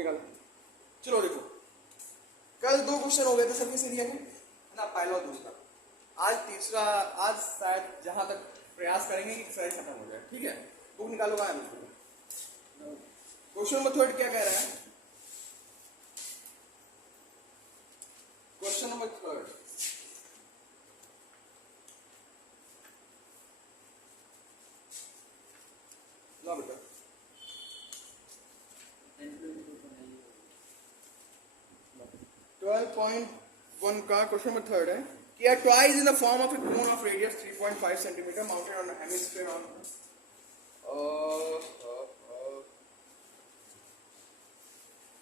निकाल। चलो देखो, कल 2 क्वेश्चन हो गए थे सरफेस एरिया के, है ना, पहला और दूसरा। आज तीसरा, आज शायद जहां तक प्रयास करेंगे कि एक्सरसाइज खत्म हो जाए, ठीक है। बुक निकालो, कहाँ है बुक? क्वेश्चन नंबर 3 क्या कह रहा है? क्वेश्चन नंबर 3 ला बेटा। 12.1 का क्वेश्चन नंबर 3 है कि a toy is in the form of a cone of radius 3.5 centimeter mounted on a hemisphere on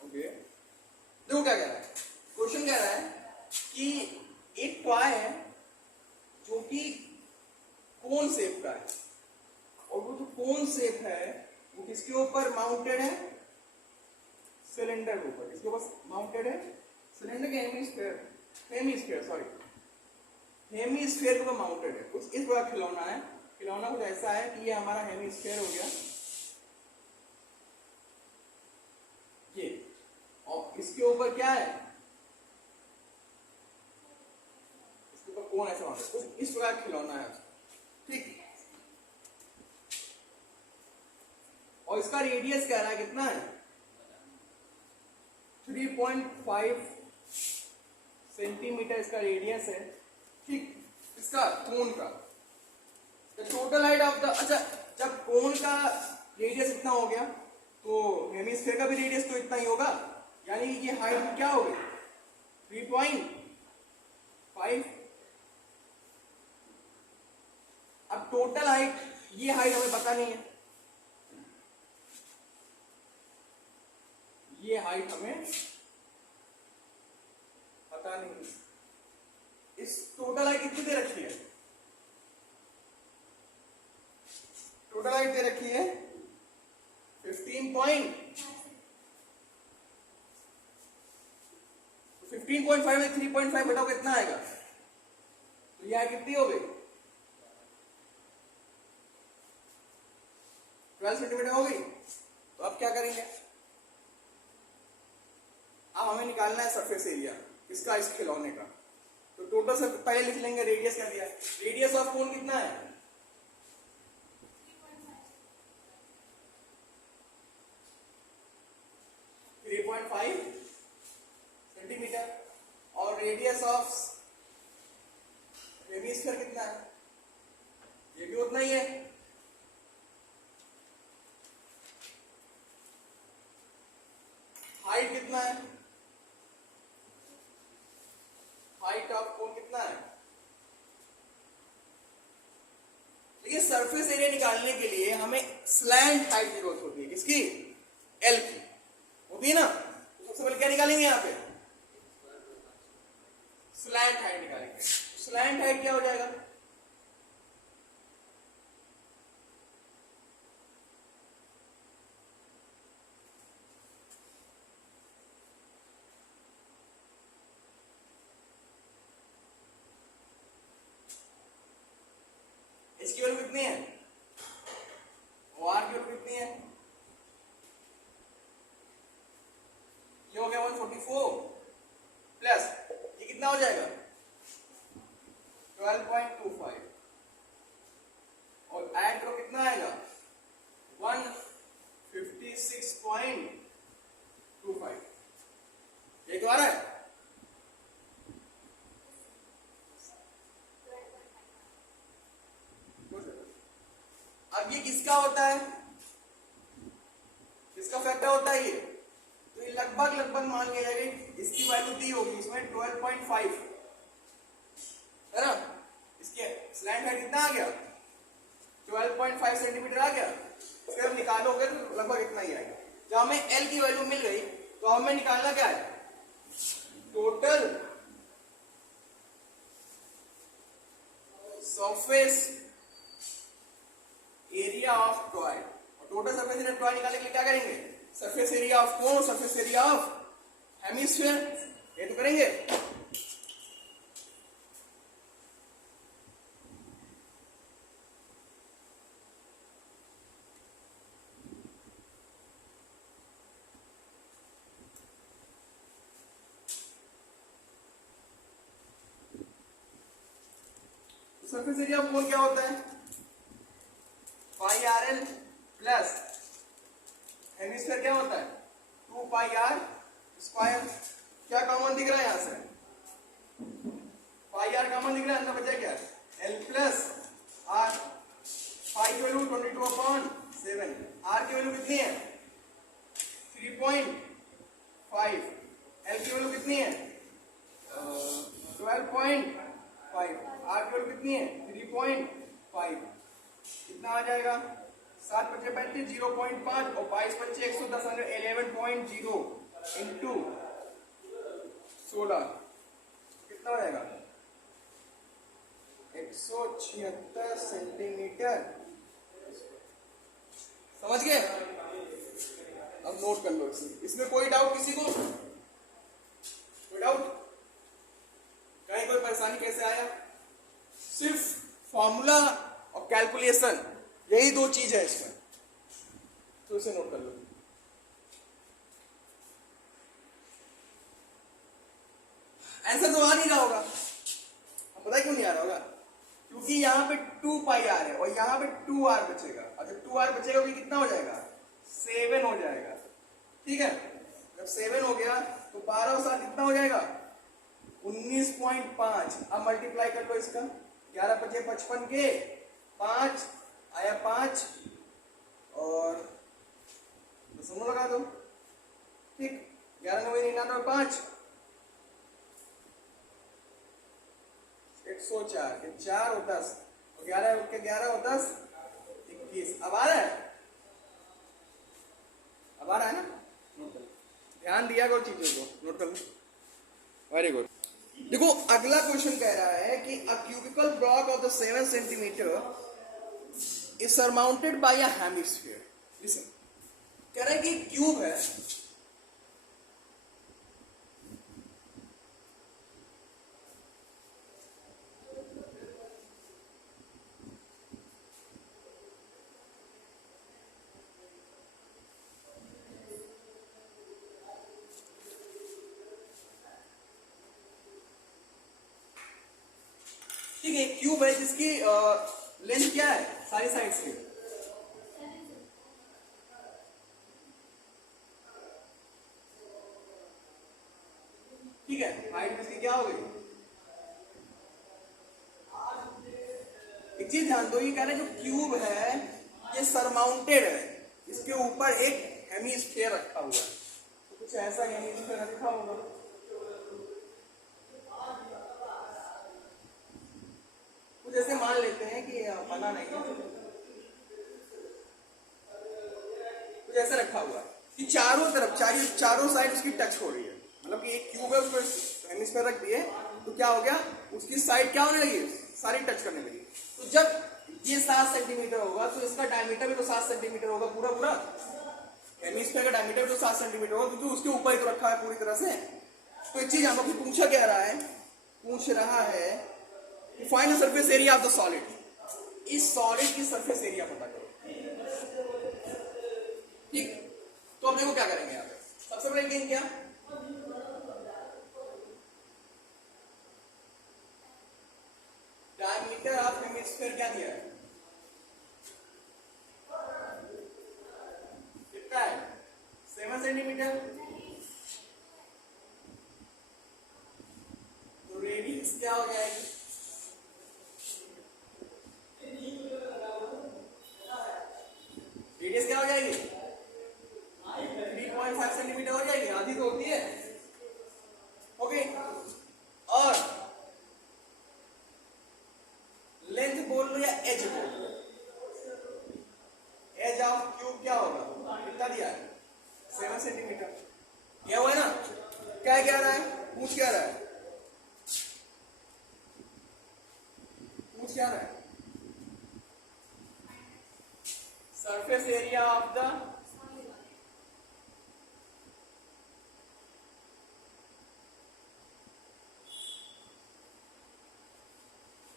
okay. देखो क्या कह रहा है क्वेश्चन, कह रहा है कि एक टॉय है जो कि कोन शेप का है, और वो जो कोन शेप है वो किसके ऊपर माउंटेड है? सिलेंडर के ऊपर। किसके ऊपर माउंटेड है? सिलेंडर के हेमीस्फीयर सॉरी हेमीस्फीयर के ऊपर माउंटेड है। कुछ इस प्रकार खिलौना है। खिलौना कुछ ऐसा है कि ये हमारा हेमीस्फीयर हो गया ये, और इसके ऊपर क्या है? इसके ऊपर कौन ऐसा माउंटेड, कुछ इस प्रकार खिलौना है, ठीक। और इसका रेडियस कह रहा है कितना है? 3.5 सेंटीमीटर इसका रेडियस है, ठीक। इसका कोन का टोटल हाइट ऑफ द, अच्छा, जब कोन का रेडियस इतना हो गया तो हेमिस्फीयर का भी रेडियस तो इतना ही होगा, यानी ये हाइट क्या हो गई? 3.5। अब टोटल हाइट, ये हाइट हमें पता नहीं है, ये हाइट हमें पता नहीं। इस टोटल हाइट कितनी दे रखी है? टोटल हाइट दे रखी है 15.5 में 3.5 बताओ कितना आएगा? तो यह कितनी हो गई? 12 सेंटीमीटर हो गई। तो अब क्या करेंगे? अब हमें निकालना है सरफेस एरिया इसका, इस खिलौने का। तो टोटल से पहले लिख लेंगे रेडियस क्या दिया है। रेडियस ऑफ कोन कितना है? 3.5 सेंटीमीटर। और रेडियस ऑफ हेमिस्फीयर कितना है? ये भी उतना ही है। हाइट कितना है? हाइट ऑफ कोन कितना है? देखिए, सरफेस एरिया निकालने के लिए हमें स्लैंट हाइट की जरूरत होती है। किसकी? एल की होती है ना। तो सबसे पहले क्या निकालेंगे? यहाँ पे स्लैंट हाइट निकालेंगे। स्लैंट हाइट क्या हो जाएगा? इसकी वैल्यू कितनी है? और की वैल्यू कितनी है? ये हो गया 144 प्लस ये कितना हो जाएगा? 12.25 और ऐड करो कितना आएगा? 156.25। ये तो आ रहा है। अब ये किसका होता है? किसका फैक्टर होता है ये? तो ये लगभग मान लिया जाएगा इसकी वैल्यू दी होगी इसमें 12.5, है ना। इसके स्लैंट हाइट कितना आ गया? 12.5 सेंटीमीटर आ गया। फिर हम निकालोगे तो लगभग इतना ही आएगा। जब हमें एल की वैल्यू मिल गई तो हमें निकालना क्या है? Total surface area of toy. और total surface area of toy निकालने के लिए क्या करेंगे? Surface area of cone, surface area of hemisphere, ये तो करेंगे। सरफेस एरिया ऑफ कोन क्या होता है? पाई आर एल प्लस हेमिस्फीयर क्या होता है? 2 पाई आर स्क्वायर। क्या कॉमन दिख रहा है यहां से? पाई आर कॉमन दिख रहा है, अंदर बचा क्या? L plus are. पाई की वैल्यू 22/7, आर की वैल्यू कितनी है? 3.5, एल की वैल्यू कितनी है? 12.5, आर की वैल्यू कितनी है? 3.5। कितना आ जाएगा? 7 × 5 = 0.5 और 22 × 5 = 110, 11.0 इंटू 16 कितना हो जाएगा? 176 सेंटीमीटर। समझ गए? अब नोट कर लो इसमें कोई डाउट किसी को? कोई डाउट? कहीं कोई परेशानी कैसे आया? सिर्फ फॉर्मूला और कैलकुलेशन, यही दो चीज है इसमें, तो इसे नोट कर लो। आंसर तो आ नहीं रहा होगा। अब पता है क्यों नहीं आ रहा होगा? क्योंकि यहाँ पे 2 पाई आर है और यहाँ पे 2 आर बचेगा। और जब 2 आर बचेगा तो कितना हो जाएगा? 7 हो जाएगा। ठीक है, जब 7 हो गया तो 12 और 7 कितना हो जाएगा? 19.5। अब मल्टीप्लाई कर लो इसका। 11 × 5 = 55 के 5 आया 5 और दशमलव लगा दो। ठीक, 11 × 9 = 99, 5 104 के 4 और 10 और 11 के 11 और 10 21। अब आ रहा है? अब आ रहा है ना? नोट कर, ध्यान दिया करो चीजों को, नोट कर लो। Very good. देखो अगला क्वेश्चन कह रहा है कि a cubical block of the 7 centimetre is surmounted by a hemisphere. Listen, कह रहा है कि क्यूब है, ठीक है, क्यूब है जिसकी लेंथ क्या है सारी साइड्स की? ठीक है, हाइट इसकी क्या हो गई? एक चीज ध्यान दो, ये कह रहे हैं जो क्यूब है ये सरमाउंटेड है, इसके ऊपर एक हेमिस्फीयर रखा हुआ है। तो कुछ ऐसा हेमिस्फीयर रखा होगा। कुछ ऐसे मान लेते हैं कि बना नहीं है, कुछ ऐसा रखा हुआ है कि चारों तरफ चारों साइड उसकी टच हो रही है। मतलब कि एक क्यूब है, उसको हेमिस्फीयर रख दिए तो क्या हो गया? उसकी साइड क्या होने लगी? सारी टच करने लगी। तो जब ये 7 सेंटीमीटर होगा तो इसका डायमीटर भी तो 7 सेंटीमीटर होगा, पूरा पूरा हेमिस्फीयर का डायमीटर भी तो 7 सेंटीमीटर होगा, क्योंकि उसके ऊपर ही तो रखा है पूरी तरह से। तो एक चीज हमको पूछा क्या रहा है? पूछ रहा है find the surface area of the solid. इस सॉलिड की सरफेस एरिया पता करो। ठीक, तो अपने को क्या करेंगे यहाँ पे? सबसे पहले गेम क्या? डायमीटर ऑफ हेमिस्फीयर क्या दिया है? कितना है? 7 सेंटीमीटर। तो रेडियस क्या हो जाएगी? रेडियस क्या हो जाएगी? 3.5 सेंटीमीटर हो जाएगी, आधी तो होती है। ओके, और लेंथ बोल लो या एज बोल लो। एज ऑफ क्यूब क्या होगा? कितना दिया है? 7 सेंटीमीटर दिया हुआ है ना? क्या कह रहा है? पूछ क्या रहा है? पूछ क्या रहा है? Surface area of the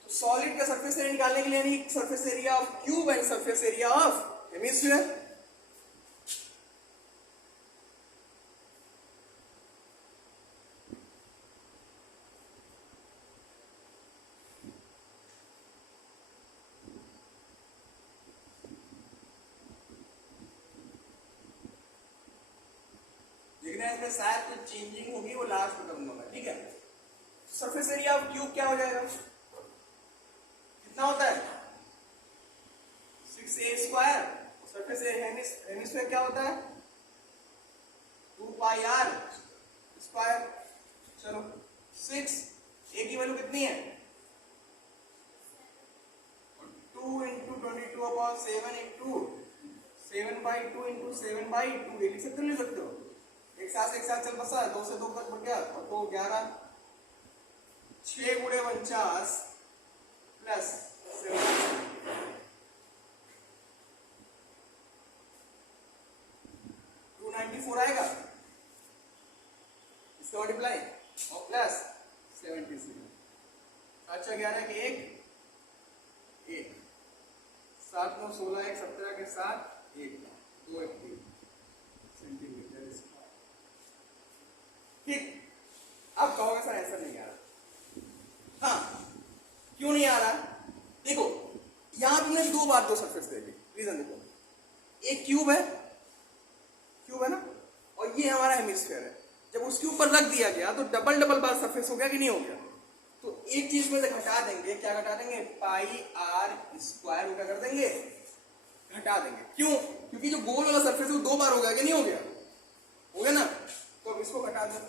solid का सरफेस एरिया निकालने के लिए नहीं, surface area of cube and surface area of hemisphere. है, इसमें शायद कुछ चेंजिंग होगी, वो लास्ट में करूंगा मैं, ठीक है। सरफेस एरिया ऑफ क्यूब क्या हो जाएगा, कितना होता है 6a स्क्वायर। सरफेस हेमिस्फीयर क्या होता है 2πr स्क्वायर। चलो 6 a की वैल्यू कितनी है 2 इंटू 22/7 इंटू 7/2 इंटू 7/2 लिख सकते हो, नहीं सकते हो, एक साथ चल बसा, 2 से 2 तक बढ़ गया, और 2 11, 6 गुणे 49 प्लस 294 आएगा, इसका मल्टीप्लाई और प्लस 76, अच्छा 11 के 1 7 9 16 1 17 के साथ 1 2 1 3 सेंटीमीटर स्क्वायर। ठीक, अब कहोगे सर आंसर नहीं आ रहा। हाँ, क्यों नहीं आ रहा, देखो यहां तुमने दो बार दो सरफेस देखी, रीजन देखो, एक क्यूब है ना, और ये हमारा हेमिस्फीयर है। जब उसके ऊपर रख दिया गया तो डबल बार सरफेस हो गया कि नहीं हो गया, तो एक चीज में से घटा देंगे, क्या घटा देंगे πr स्क्वायर को क्या कर देंगे, घटा देंगे। क्यों, क्योंकि जो गोल वाला सरफेस है वो 2 बार हो गया कि नहीं हो गया, हो गया ना, तो अब इसको घटा दो।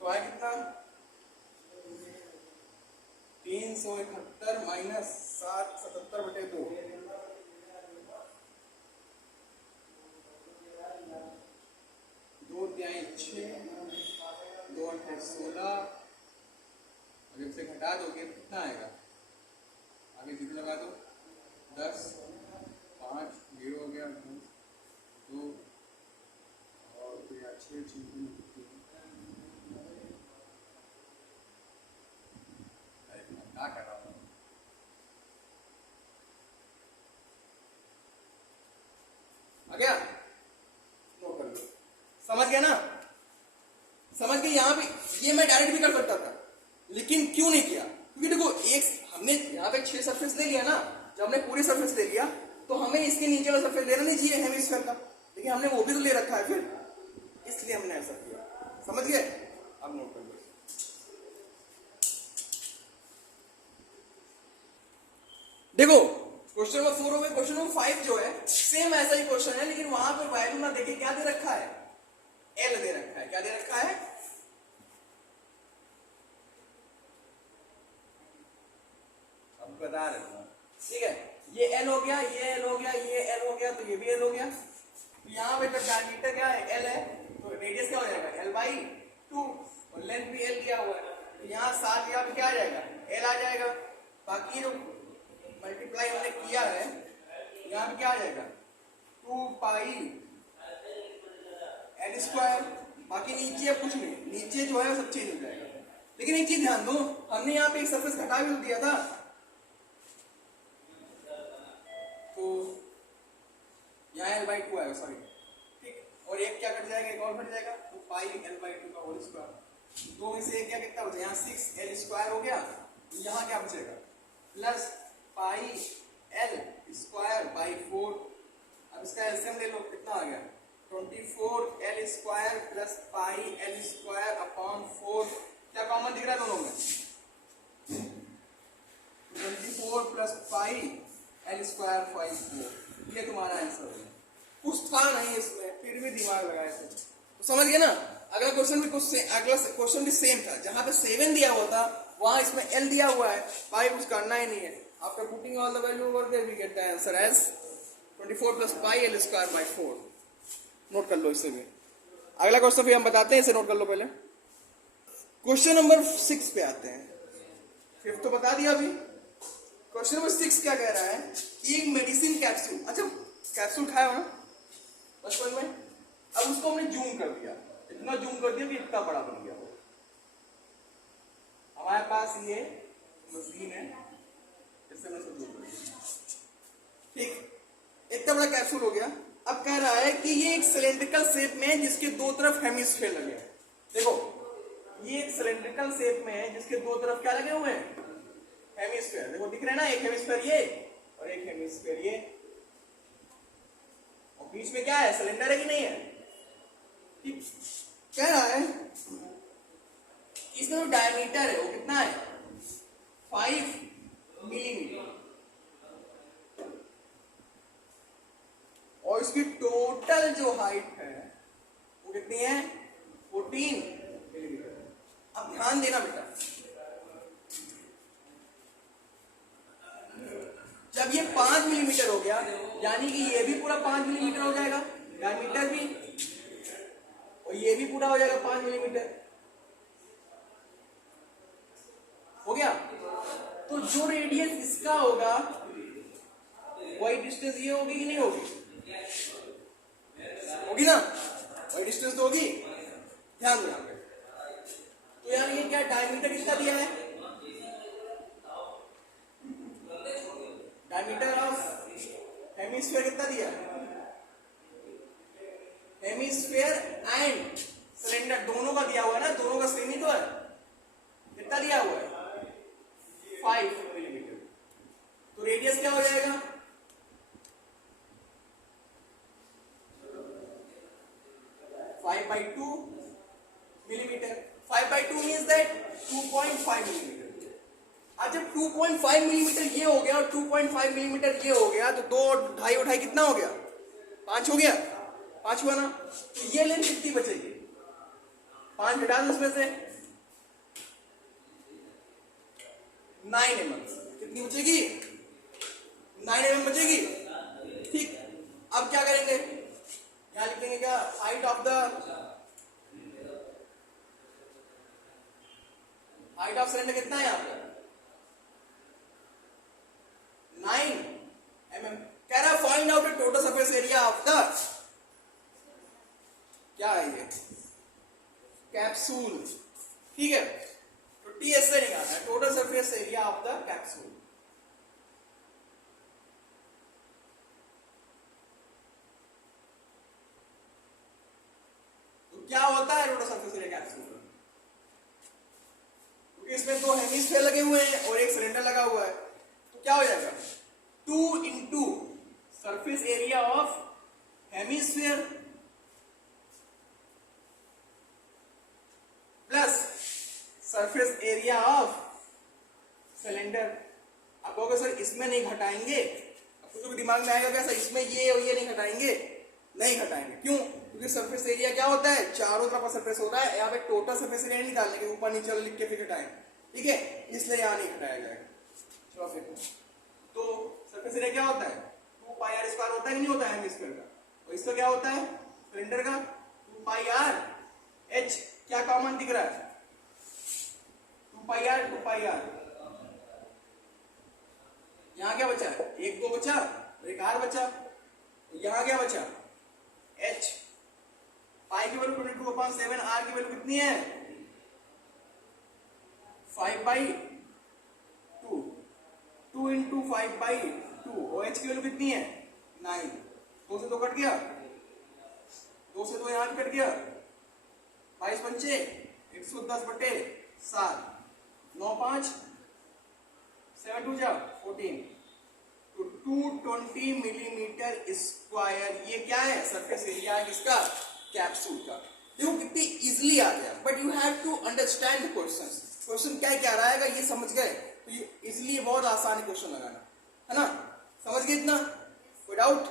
तो आया कितना 371 माइनस 777/2, 2 तिहाई 6, 2 8 16, जब से घटा दोगे कितना आएगा, आगे जीरो लगा दो, 10 5 0 हो गया, 2 और 6 क्या कर रहा हूं, आ गया, नोट कर लो, समझ गया ना, समझ गए। यहां पे ये मैं डायरेक्ट भी कर सकता था, लेकिन क्यों नहीं किया, क्योंकि देखो एक हमने यहाँ पे 6 सरफेस ले लिया ना, जब हमने पूरी सरफेस ले लिया तो हमें इसके नीचे वाला सरफेस लेना नहीं चाहिए हेमिस्फीयर का, लेकिन हमने वो भी तो ले रखा है, फिर इसलिए हमने ऐसा किया, समझ गए। अब नोट कर लो, देखो क्वेश्चन नंबर 4 हो गया, क्वेश्चन नंबर 5 जो है सेम ऐसा ही क्वेश्चन है, लेकिन वहां पर वैल्यू ना देखे क्या दे रखा है, एल दे रखा है, क्या दे रखा है, अब बता रहे हो, ठीक है, ये एल हो गया, ये एल हो गया, ये एल हो गया, तो ये भी एल हो गया, तो यहाँ पे जब डायमीटर क्या है एल है, तो रेडियस क्या हो जाएगा l/2, और लेंथ भी एल दिया हुआ है, तो यहाँ 7 यहाँ पे क्या आ जाएगा एल आ जाएगा, बाकी जो मल्टीप्लाई हमने किया है यहाँ पे क्या आ जाएगा 2π l स्क्वायर, बाकी नीचे अब कुछ नहीं, नीचे जो है सब चेंज हो जाएगा। लेकिन एक चीज ध्यान दो, हमने यहाँ पे एक सरफेस घटा भी तो दिया था, तो यहाँ l/2 आएगा, सॉरी, ठीक, और एक क्या कट जाएगा, एक और कट जाएगा, तो π l/2 का होल स्क्वायर, 2 में से एक क्या कितना बचा, यहाँ 6l स्क्वायर हो गया, यहाँ क्या बचेगा प्लस π l स्क्वायर बाई 4, अब इसका एलसीएम ले लो, कितना आ गया 24l square plus π l square upon 4, क्या कॉमन दिख रहा है दोनों में, 24 प्लस π l स्क्वायर 4, ये तुम्हारा आंसर है। कुछ था नहीं इसमें, फिर भी दिमाग लगाया तो समझ गए ना। अगला क्वेश्चन भी अगला क्वेश्चन भी सेम था, जहां पे 7 दिया हुआ था वहां इसमें l दिया हुआ है, पाई कुछ करना ही नहीं है, after putting all the value over there we get the answer as 24 plus π l square by 4। Note कर लो इसे भी, अगला क्वेश्चन भी हम बताते हैं, इसे नोट कर लो पहले। क्वेश्चन नंबर 6 पे आते हैं, 5 तो बता दिया अभी। क्वेश्चन नंबर 6 क्या कह रहा है कि एक मेडिसिन कैप्सूल, अच्छा कैप्सूल खाया हो ना बचपन में, अब उसको हमने जूम कर दिया, इतना जूम कर दिया कि इतना बड़ा बन गया। हमारे पास ये मशीन है, इससे मैं सब जूम कर दिया, ठीक, इतना बड़ा कैप्सूल हो गया। अब कह रहा है कि ये एक सिलेंड्रिकल शेप में है जिसके दो तरफ हेमिस्फीयर लगे हैं। देखो ये एक सिलेंड्रिकल शेप में है जिसके दो तरफ क्या लगे हुए हैं, हेमिस्फीयर। देखो दिख रहे हैं ना, एक हेमिस्फीयर ये और एक हेमिस्फीयर ये, और बीच में क्या है, सिलेंडर है कि नहीं है। ठीक, कह रहा है इसका जो डायमीटर है वो कितना है, 5 मिलीमीटर, और इसकी टोटल जो हाइट है वो कितनी है, 14 मिलीमीटर। अब ध्यान देना बेटा, जब ये 5 मिलीमीटर हो गया यानी कि ये भी पूरा 5 मिलीमीटर हो जाएगा, डायमीटर भी, और ये भी पूरा हो जाएगा 5 मिलीमीटर, हो गया। तो जो रेडियस इसका होगा वही डिस्टेंस ये होगी कि नहीं होगी, होगी ना, वही डिस्टेंस तो होगी, ध्यान दो। तो यार ये क्या डायमीटर कितना दिया है, डायमीटर ऑफ हेमिस्फीयर कितना दिया है, हेमिस्फीयर एंड सिलेंडर दोनों का दिया हुआ है ना, दोनों का सेम ही तो है, कितना दिया हुआ है, 5 मिलीमीटर। तो रेडियस क्या हो जाएगा, 5/2 मिलीमीटर। 5/2 means that 2.5 millimetre. अब जब 2.5 मिलीमीटर ये हो गया और 2.5 मिलीमीटर ये हो गया तो 2 ढाई और ढाई कितना हो गया, 5 हो गया, 5 हुआ ना। तो ये लेंथ कितनी बचेगी, 5 हटा दो उसमें से, 9 mm कितनी बचेगी, 9 mm बचेगी। ठीक, अब क्या करेंगे, क्या लिखेंगे, क्या हाइट ऑफ सिलेंडर कितना है यहाँ पे, 9 mm। कह रहा है find out the total surface area of the, क्या है ये, कैप्सूल। ठीक है, तो टी ऐसे निकालना है, total surface area of the capsule. तो क्या होता है टोटल सरफेस एरिया कैप्सूल, क्योंकि इसमें 2 हेमिस्फीयर लगे हुए हैं और एक सिलेंडर लगा हुआ है, तो क्या हो जाएगा, 2 into surface area of hemisphere plus surface area of cylinder. आप कहोगे सर इसमें नहीं घटाएंगे, अब कुछ लोग दिमाग में आएगा क्या सर इसमें ये और ये नहीं घटाएंगे, नहीं घटाएंगे, क्यों, क्योंकि सरफेस एरिया क्या होता है, चारों तरफ सरफेस होता है, यहाँ पे टोटल सरफेस एरिया नहीं डालने के, ऊपर नीचे लिख के फिर घटाएं, ठीक है, इसलिए यहाँ नहीं घटाया जाएगा। चलो फिर, तो सरफेस एरिया क्या होता है, 2πr² होता है कि नहीं होता है हेमिस्फीयर का, और इसका क्या होता है सिलेंडर का, 2πr। h क्या कॉमन दिख रहा है, 2πr 2πr, यहाँ क्या बचा, 1 2 बचा और 1 r बचा, यहाँ क्या बचा, h, पाई की वैल्यू 22/7, r की वैल्यू कितनी है, 5/2, 2 इंटू 5/2, और h की वैल्यू कितनी है, 9, 2 से 2 कट गया, 2 से 2 यहाँ कट गया, 22 पंचे 110/7, 9 5 7 2 जा 14, तो 220 मिलीमीटर स्क्वायर, ये क्या है सरफेस एरिया है किसका, कैप्सूल का। देखो कितनी इजीली आ गया, but you have to understand the question, question क्या रहा है ये समझ गए तो ये इजीली बहुत आसान क्वेश्चन लगाना है ना, समझ गए इतना, कोई डाउट।